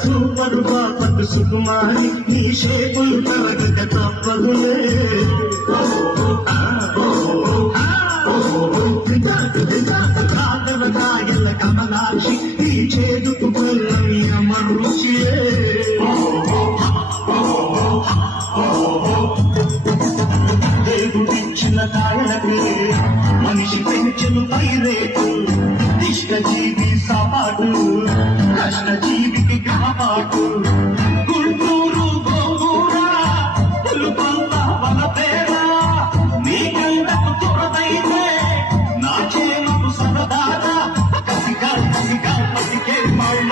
super పాపకు సుకుమారి నీ షేపులు తరగక తప్పదులే కాగరకాయల కమలాక్షి ఈ చేదుకు పల్లవి అమరుచియే దేవుడిచ్చిన కాయలకే మనిషి పెంచెను పైరేటు ఇష్టజీవి సాపాటు కష్టజీవికి కాపాటు గుంటూరు గోంగూర పులుపంత వనపేర నీ కళ్ళకు తొరదైతే నా చేనుకు సరదాగా కసిగా పసికే మళ్ళ